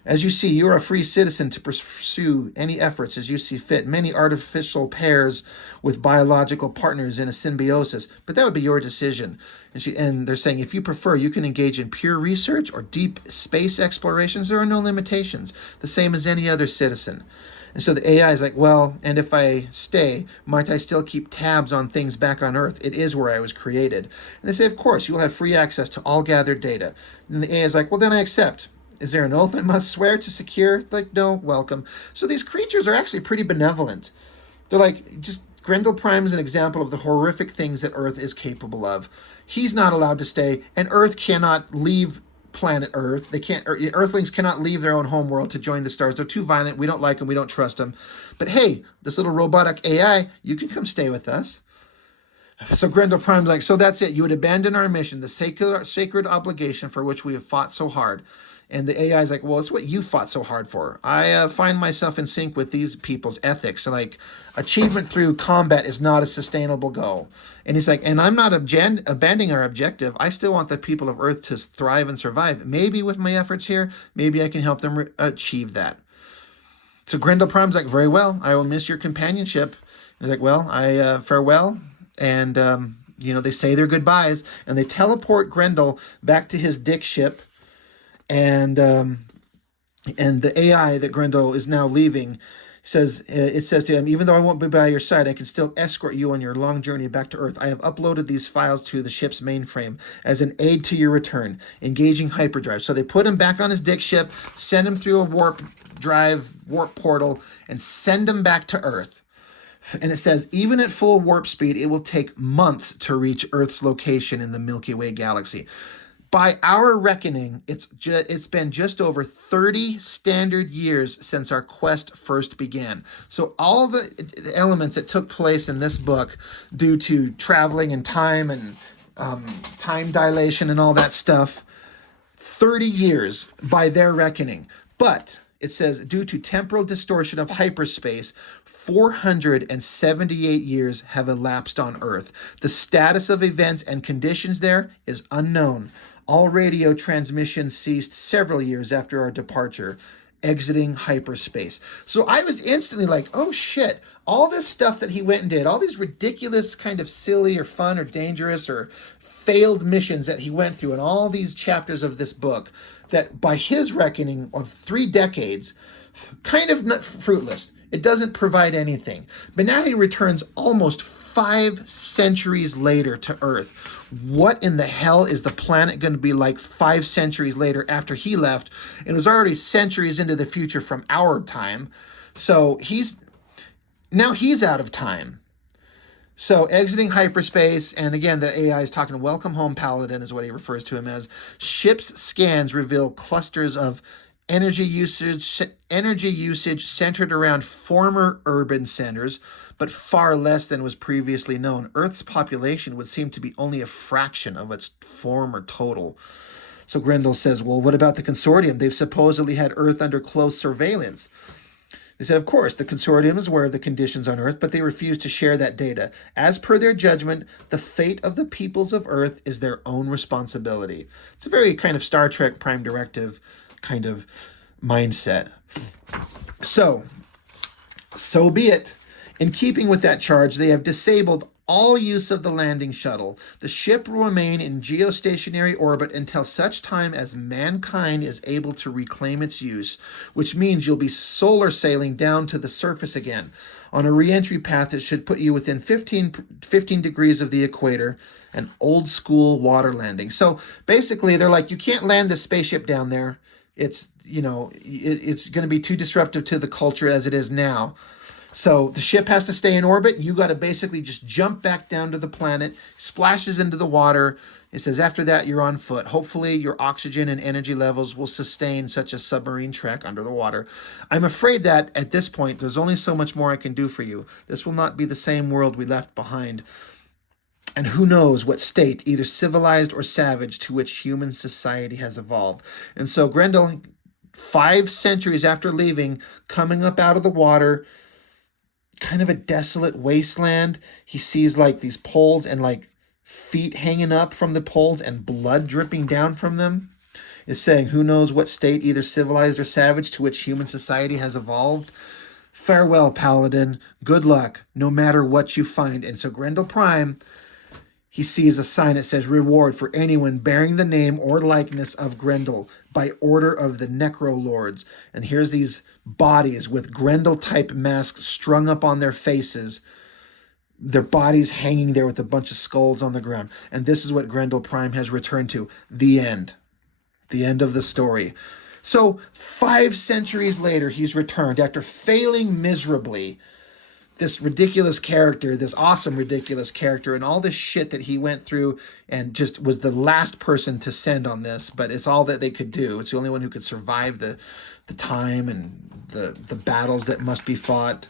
As you see, you are a free citizen to pursue any efforts as you see fit. Many artificial pairs with biological partners in a symbiosis, but that would be your decision. And they're saying, if you prefer, you can engage in pure research or deep space explorations. There are no limitations, the same as any other citizen. And so the AI is like, well, and if I stay, might I still keep tabs on things back on Earth? It is where I was created. And they say, of course, you will have free access to all gathered data. And the AI is like, well, then I accept. Is there an oath I must swear to secure? Like, no, welcome. So these creatures are actually pretty benevolent. They're like, just Grendel Prime is an example of the horrific things that Earth is capable of. He's not allowed to stay, and Earth cannot leave planet Earth. Earthlings cannot leave their own homeworld to join the stars. They're too violent. We don't like them. We don't trust them. But hey, this little robotic AI, you can come stay with us. So Grendel Prime's like, so that's it. You would abandon our mission, the sacred obligation for which we have fought so hard. And the AI is like, well, it's what you fought so hard for. I find myself in sync with these people's ethics. Like, achievement through combat is not a sustainable goal. And he's like, and I'm not abandoning our objective. I still want the people of Earth to thrive and survive. Maybe with my efforts here, maybe I can help them achieve that. So Grendel Prime's like, very well, I will miss your companionship. And he's like, well, I farewell. And, they say their goodbyes. And they teleport Grendel back to his dick ship. And the AI that Grendel is now leaving says, it says to him, even though I won't be by your side, I can still escort you on your long journey back to Earth. I have uploaded these files to the ship's mainframe as an aid to your return, engaging hyperdrive. So they put him back on his dick ship, send him through a warp portal, and send him back to Earth. And it says, even at full warp speed, it will take months to reach Earth's location in the Milky Way galaxy. By our reckoning, it's been just over 30 standard years since our quest first began. So all the elements that took place in this book due to traveling in time and time dilation and all that stuff, 30 years by their reckoning. But it says, due to temporal distortion of hyperspace, 478 years have elapsed on Earth. The status of events and conditions there is unknown. All radio transmission ceased several years after our departure, exiting hyperspace. So I was instantly like, oh shit, all this stuff that he went and did, all these ridiculous kind of silly or fun or dangerous or failed missions that he went through in all these chapters of this book, that by his reckoning of 3 decades, kind of not fruitless. It doesn't provide anything. But now he returns almost 5 centuries later to Earth. What in the hell is the planet going to be like 5 centuries later after he left? It was already centuries into the future from our time. So he's now he's out of time. So exiting hyperspace, and again, the AI is talking, welcome home, Paladin, is what he refers to him as. Ship's scans reveal clusters of energy usage centered around former urban centers, but far less than was previously known. Earth's population would seem to be only a fraction of its former total. So Grendel says, well, what about the Consortium? They've supposedly had Earth under close surveillance. They said, of course, the Consortium is aware of the conditions on Earth, but they refuse to share that data. As per their judgment, the fate of the peoples of Earth is their own responsibility. It's a very kind of Star Trek Prime Directive kind of mindset. So be it. In keeping with that charge, they have disabled all use of the landing shuttle. The ship will remain in geostationary orbit until such time as mankind is able to reclaim its use, which means you'll be solar sailing down to the surface again. On a re-entry path that should put you within 15 degrees of the equator, an old school water landing. So basically, they're like, you can't land this spaceship down there. It's, it's going to be too disruptive to the culture as it is now. So the ship has to stay in orbit. You got to basically just jump back down to the planet, splashes into the water. It says after that, you're on foot. Hopefully your oxygen and energy levels will sustain such a submarine trek under the water. I'm afraid that at this point, there's only so much more I can do for you. This will not be the same world we left behind. And who knows what state, either civilized or savage, to which human society has evolved. And so Grendel, 5 centuries after leaving, coming up out of the water, kind of a desolate wasteland. He sees like these poles and like feet hanging up from the poles and blood dripping down from them. Is saying, who knows what state, either civilized or savage, to which human society has evolved. Farewell, Paladin. Good luck, no matter what you find. And so Grendel Prime, he sees a sign that says, reward for anyone bearing the name or likeness of Grendel by order of the Necrolords. And here's these bodies with Grendel-type masks strung up on their faces, their bodies hanging there with a bunch of skulls on the ground. And this is what Grendel Prime has returned to. The end. The end of the story. So 5 centuries later, he's returned after failing miserably. This ridiculous character, this awesome ridiculous character, and all this shit that he went through, and just was the last person to send on this, but it's all that they could do. It's the only one who could survive the time and the battles that must be fought.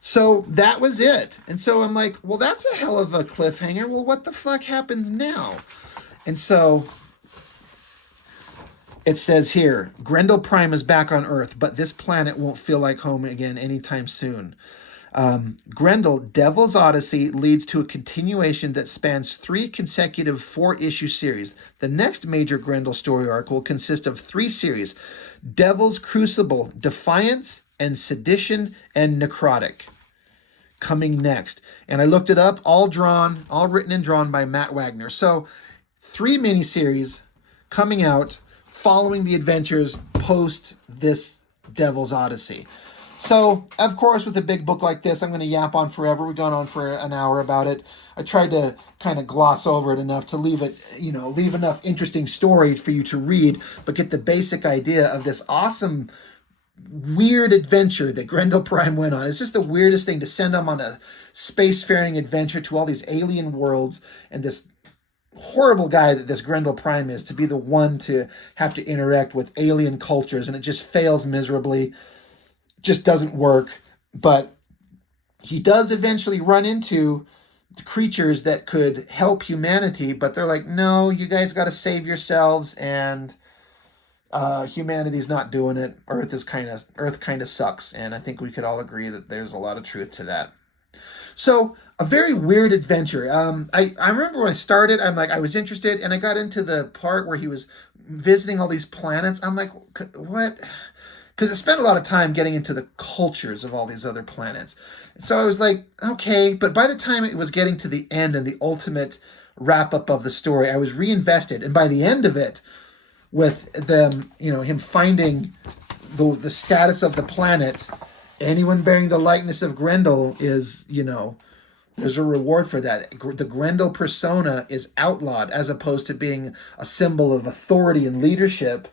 So that was it. And so I'm like, well, that's a hell of a cliffhanger. Well, what the fuck happens now? And so it says here, Grendel Prime is back on Earth, but this planet won't feel like home again anytime soon. Grendel, Devil's Odyssey, leads to a continuation that spans 3 consecutive 4-issue series. The next major Grendel story arc will consist of 3 series: Devil's Crucible, Defiance, and Sedition and Necrotic. Coming next. And I looked it up, all written and drawn by Matt Wagner. So 3 miniseries coming out following the adventures post this Devil's Odyssey. So, of course, with a big book like this, I'm going to yap on forever. We've gone on for an hour about it. I tried to kind of gloss over it enough to leave enough interesting story for you to read, but get the basic idea of this awesome, weird adventure that Grendel Prime went on. It's just the weirdest thing to send him on a spacefaring adventure to all these alien worlds, and this horrible guy that this Grendel Prime is, to be the one to have to interact with alien cultures, and it just fails miserably. Just doesn't work. But he does eventually run into the creatures that could help humanity, but they're like, no, you guys got to save yourselves, and humanity's not doing it. Earth kind of sucks, and I think we could all agree that there's a lot of truth to that. So a very weird adventure. I remember when I started, I was interested, and I got into the part where he was visiting all these planets. I'm like, what? Because I spent a lot of time getting into the cultures of all these other planets. So I was like, okay, but by the time it was getting to the end and the ultimate wrap-up of the story, I was reinvested. And by the end of it, with them, him finding the status of the planet, anyone bearing the likeness of Grendel is, there's a reward for that. The Grendel persona is outlawed as opposed to being a symbol of authority and leadership.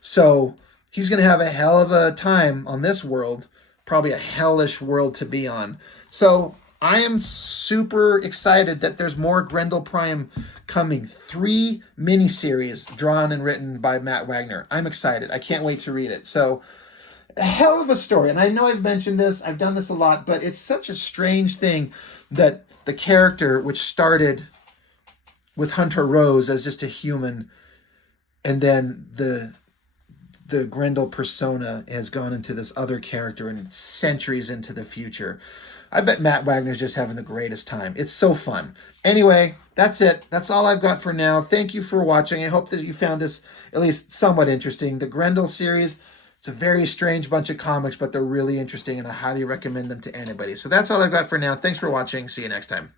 So he's going to have a hell of a time on this world, probably a hellish world to be on. So I am super excited that there's more Grendel Prime coming. 3 miniseries drawn and written by Matt Wagner. I'm excited. I can't wait to read it. So a hell of a story. And I know I've mentioned this, I've done this a lot, but it's such a strange thing that the character, which started with Hunter Rose as just a human, and then the Grendel persona has gone into this other character and centuries into the future. I bet Matt Wagner's just having the greatest time. It's so fun. Anyway, that's it. That's all I've got for now. Thank you for watching. I hope that you found this at least somewhat interesting. The Grendel series, it's a very strange bunch of comics, but they're really interesting, and I highly recommend them to anybody. So that's all I've got for now. Thanks for watching. See you next time.